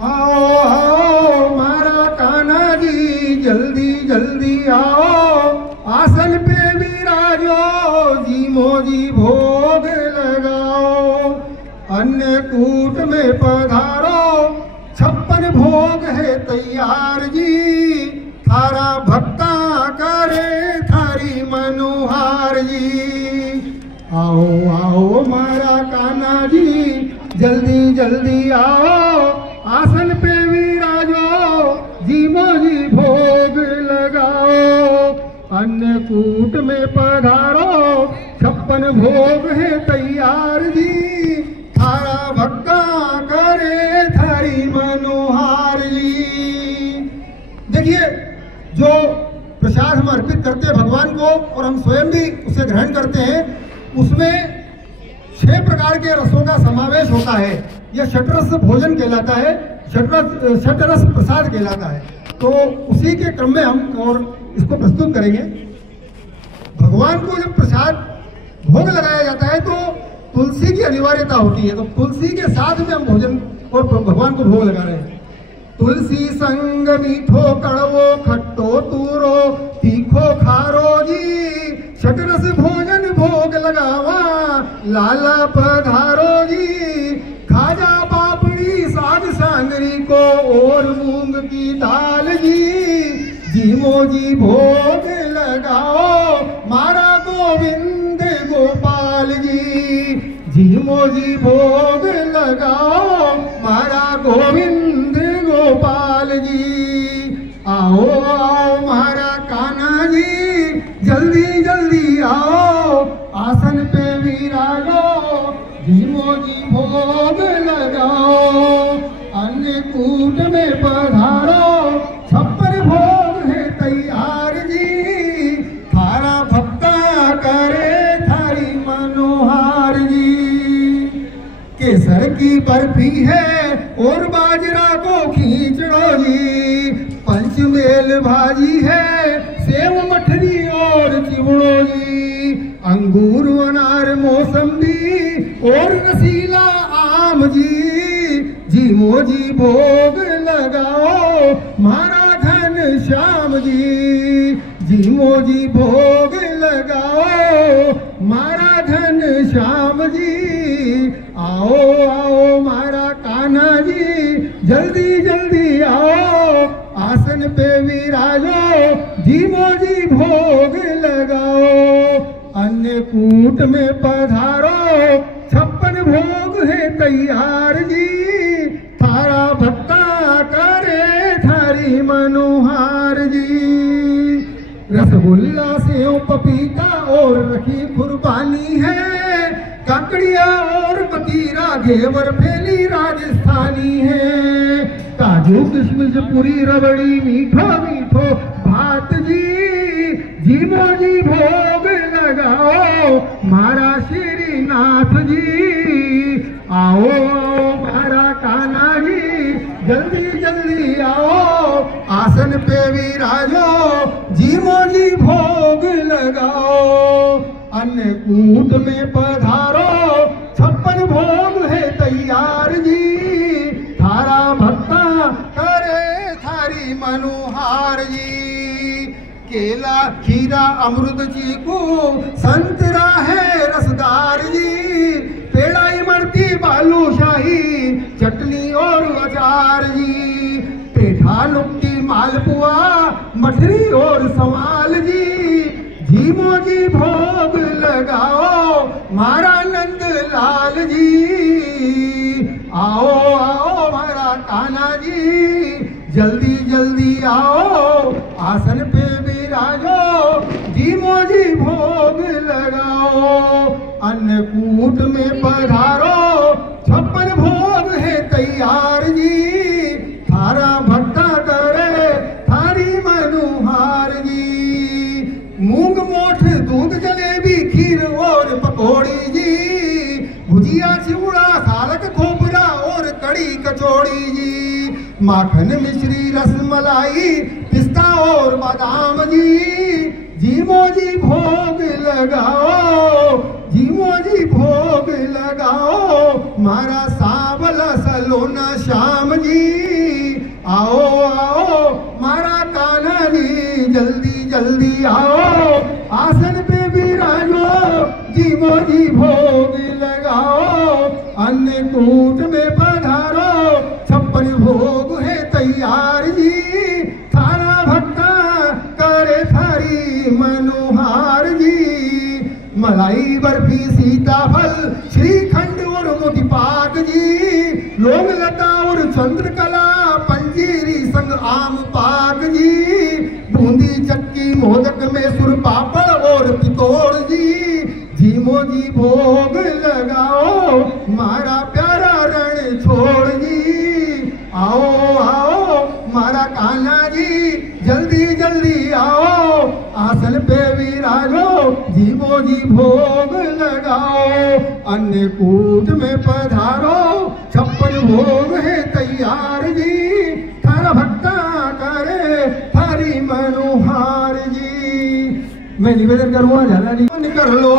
आओ आओ मारा कान्हा जी जल्दी जल्दी आओ, आसन पे विराजो जीमो जी भोग लगाओ। अन्नकूट में पधारो 56 भोग है तैयार जी, थारा भक्ता करे थारी मनोहार जी। आओ आओ मारा कान्हा जी जल्दी जल्दी आओ, आसन पे विराजो जीमो जी भोग लगाओ। अन्नकूट में पधारो 56 भोग है तैयार जी, थारा भक्ता करे थारी मनोहार जी। देखिए, जो प्रसाद हम अर्पित करते हैं भगवान को और हम स्वयं भी उसे ग्रहण करते हैं, उसमें 6 प्रकार के रसों का समावेश होता है। यह षटरस भोजन कहलाता है, षटरस प्रसाद कहलाता है। तो उसी के क्रम में हम और इसको प्रस्तुत करेंगे। भगवान को जब प्रसाद भोग लगाया जाता है तो तुलसी की अनिवार्यता होती है, तो तुलसी के साथ में हम भोजन और भगवान को भोग लगा रहे हैं। तुलसी संग मीठो कड़वो खट्टो तूरो तीखो खारो जी, षटरस भोजन भोग लगावा लाला पधारो जी। खाजा पापड़ी साग सांगरी को और मूंग की दाल जी, जीमो जी भोग लगाओ मारा गोविंद गोपाल जी। जीमो जी भोग लगाओ मारा गोविंद गोपाल जी। आओ आओ मारा कान्हा जी जल्दी जल्दी आओ, आसन पे विराजो जीमो जी भोग लगाओ। अन्नकूट में पधारो 56 भोग है तैयार जी, थारा भक्ता करे थारी मनोहार जी। केसर की बर्फी है और बाजरा को खींचड़ो जी, पंचमेल भाजी है सेव मठरी और चिवड़ो जी। अंगूर अनार मौसम्बी और रसीला आम जी, जीमो जी भोग लगाओ मारा घन श्याम जी। जीमो जी भोग लगाओ मारा घन श्याम जी। आओ आओ मारा कान्हा जी जल्दी जल्दी आओ, आसन पे विराजो जीमो जी भोग लगाओ। अन्नकूट में पधारो 56 भोग है तैयार जी, थारा भक्ता करे थारी मनोहार जी। रसगुल्ला सेव पपीता और रखी कुर्बानी है, काकड़िया और मतीरा घेवर फैली राजस्थानी है। काजू किशमिश पूरी रबड़ी मीठो मीठो भात जी, जीमो जी भोग लगाओ मारा श्रीनाथ जी। आओ मारा कान्हा जी जल्दी जल्दी आओ, आसन पे विराजो जीमो जी भोग लगाओ। अन्नकूट में पधारो 56 भोग है तैयार जी, थारा भक्ता करे थारी मनोहार जी। केला खीरा अमृत चीकू संतरा है रसदार जी, पेड़ा इमरती बालूशाही चटनी और अचार जी। पेठा लुक्की मालपुआ मठरी और सवाल जी, जीमो जी भोग लगाओ मारा नंद लाल जी। आओ आओ मारा कान्हा जी जल्दी जल्दी आओ, आसन पे विराजो जीमो जी भोग लगाओ। अन्नकूट में पधारो 56 भोग है तैयार जी, थारा भक्ता करे थारी मनोहार जी। मूंग मोठ दूध जलेबी खीर और पकौड़ी जी, भुजिया चिवड़ा सालक खोपरा और कड़ी कचौड़ी जी। माखन मिश्री रसमलाई पिस्ता और बादाम जी, जीमो जी भोग लगाओ जीमो जी भोग लगाओ मारा सांवला सलोना श्याम जी। आओ आओ मारा कान्हा जी जल्दी जल्दी आओ आसन पे विराजो जीमो जी भोग लगाओ। अन्नकूट में पधारो 56 भोग है तैयार जी। थारा भक्ता करे थारी मनोहार जी। मलाई बर्फी सीताफल श्रीखंड और मोतीपाक जी। लोग लता और चंद्रकला पंजीरी संग आम पाक जी। बूंदी चक्की मोदक में सुर पापड़ और पितौर जी। जीमो जी भोग लगाओ मारा प्यारा रण छोड़ जी। आओ आओ मारा कान्हा जी जल्दी जल्दी आओ आसन पे विराजो जीमो जी भोग लगाओ। अन्नकूट में पधारो 56 भोग है तैयार जी। थारा भक्ता करे थारी मनोहार जी। मैं निवेदन करूंगा ज्यादा नहीं कर लो।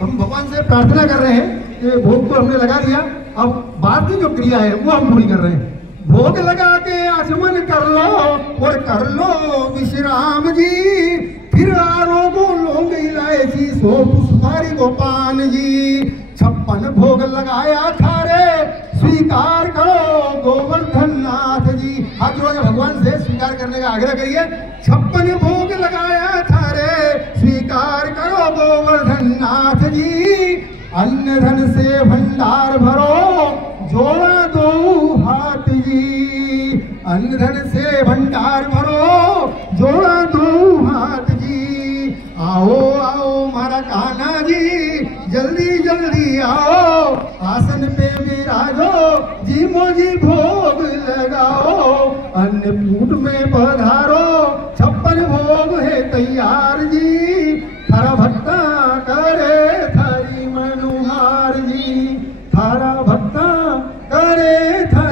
हम भगवान से प्रार्थना कर रहे हैं कि भोग तो हमने लगा दिया, अब बाद की जो क्रिया है वो हम पूरी कर रहे हैं। भोग लगा के आचमन कर लो और कर लो विश्राम जी। फिर आरोगो लौंग इलायची सौंफ सुपारी को पान जी। 56 भोग लगाया थारे स्वीकार करो गोवर्धन नाथ जी। हाथ जोड़ के भगवान से स्वीकार करने का आग्रह करिए। 56 भोग लगाया थारे स्वीकार करो गोवर्धन नाथ जी। अन्न धन से भंडार भरो जोड़ा दो हाथ जी। अन्न धन से भंडार भरो जोड़ा दो हाथ जी। आओ आओ मारा कान्हा जी जल्दी जल्दी आओ आसन पे विराजो जीमो जी भोग लगाओ। अन्नकूट में पधारो 56 भोग है तैयार जी। थारा भक्ता करे थारी मनोहार जी। थारा भक्ता करे थारी